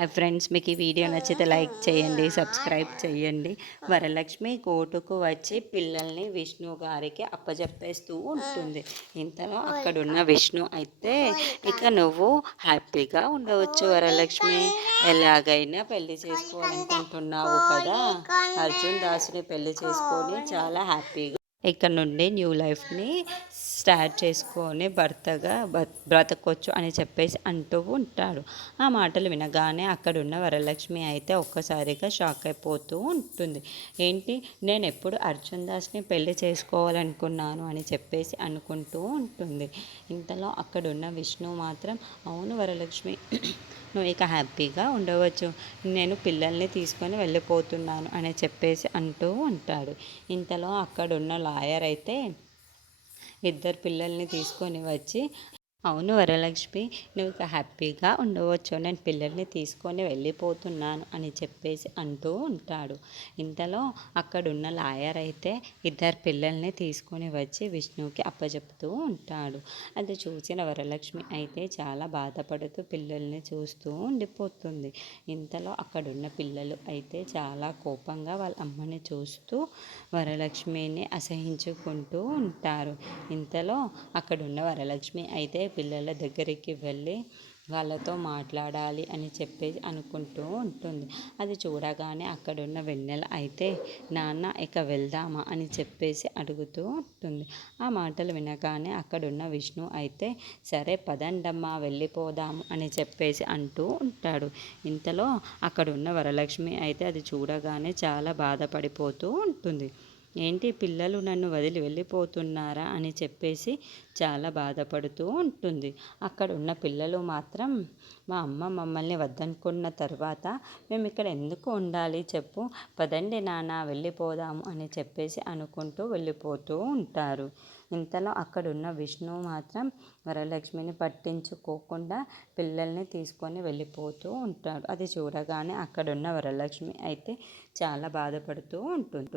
Friends, మీకు ఈ video నచ్చితే లైక్ చేయండి, సబ్స్క్రైబ్ చేయండి. వరలక్ష్మి కోర్టుకు వచ్చి పిల్లల్ని విష్ణు గారికి అప్పజెప్పేస్తూ ఉంటుంది. ఇంతలో అక్కడున్న విష్ణు అయితే, ఇక నువ్వు హ్యాపీగా ఉండవచ్చు వరలక్ష్మి, ఎలాగైనా పెళ్లి చేసుకోవాలనుకుంటున్నావు కదా, అర్జున్ దాస్ని పెళ్లి చేసుకొని చాలా హ్యాపీగా ఇక్కడ నుండి న్యూ లైఫ్ని స్టార్ట్ చేసుకొని భర్తగా బ్రతకొచ్చు అని చెప్పేసి అంటూ ఉంటాడు. ఆ మాటలు వినగానే అక్కడున్న వరలక్ష్మి అయితే ఒక్కసారిగా షాక్ అయిపోతూ ఉంటుంది. ఏంటి, నేను ఎప్పుడు అర్జున్ దాస్ని పెళ్లి చేసుకోవాలనుకున్నాను అని చెప్పేసి అనుకుంటూ ఉంటుంది. ఇంతలో అక్కడున్న విష్ణు మాత్రం, అవును వరలక్ష్మి, నువ్వు ఇక హ్యాపీగా ఉండవచ్చు, నేను పిల్లల్ని తీసుకొని వెళ్ళిపోతున్నాను అని చెప్పేసి అంటూ ఉంటాడు. ఇంతలో అక్కడున్న లాయర్ అయితే ఇద్దరు పిల్లల్ని తీసుకొని వచ్చి, అవును వరలక్ష్మి, నువ్వు ఇక హ్యాపీగా ఉండవచ్చు, నేను పిల్లల్ని తీసుకొని వెళ్ళిపోతున్నాను అని చెప్పేసి అంటూ ఉంటాడు. ఇంతలో అక్కడున్న లాయర్ అయితే ఇద్దరు పిల్లల్ని తీసుకొని వచ్చి విష్ణుకి అప్పచెప్తూ ఉంటాడు. అది చూసిన వరలక్ష్మి అయితే చాలా బాధపడుతూ పిల్లల్ని చూస్తూ ఉండిపోతుంది. ఇంతలో అక్కడున్న పిల్లలు అయితే చాలా కోపంగా వాళ్ళ అమ్మని చూస్తూ వరలక్ష్మిని అసహించుకుంటూ ఉంటారు. ఇంతలో అక్కడున్న వరలక్ష్మి అయితే పిల్లల దగ్గరికి వెళ్ళి వాళ్ళతో మాట్లాడాలి అని చెప్పేసి అనుకుంటూ ఉంటుంది. అది చూడగానే అక్కడున్న వెన్నెల అయితే, నాన్న ఇక వెళ్దామా అని చెప్పేసి అడుగుతూ ఉంటుంది. ఆ మాటలు వినగానే అక్కడున్న విష్ణు అయితే, సరే పదండమ్మా వెళ్ళిపోదాము అని చెప్పేసి అంటూ ఉంటాడు. ఇంతలో అక్కడున్న వరలక్ష్మి అయితే అది చూడగానే చాలా బాధపడిపోతూ ఉంటుంది. ఏంటి, పిల్లలు నన్ను వదిలి వెళ్ళిపోతున్నారా అని చెప్పేసి చాలా బాధపడుతూ ఉంటుంది. అక్కడ ఉన్న పిల్లలు మాత్రం, మా అమ్మ మమ్మల్ని వద్దనుకున్న తర్వాత మేము ఇక్కడ ఎందుకు ఉండాలి చెప్పు, పదండి నాన్న వెళ్ళిపోదాము అని చెప్పేసి అనుకుంటూ వెళ్ళిపోతూ ఉంటారు. ఇంతలో అక్కడున్న విష్ణు మాత్రం వరలక్ష్మిని పట్టించుకోకుండా పిల్లల్ని తీసుకొని వెళ్ళిపోతూ ఉంటాడు. అది చూడగానే అక్కడున్న వరలక్ష్మి అయితే చాలా బాధపడుతూ ఉంటుంది.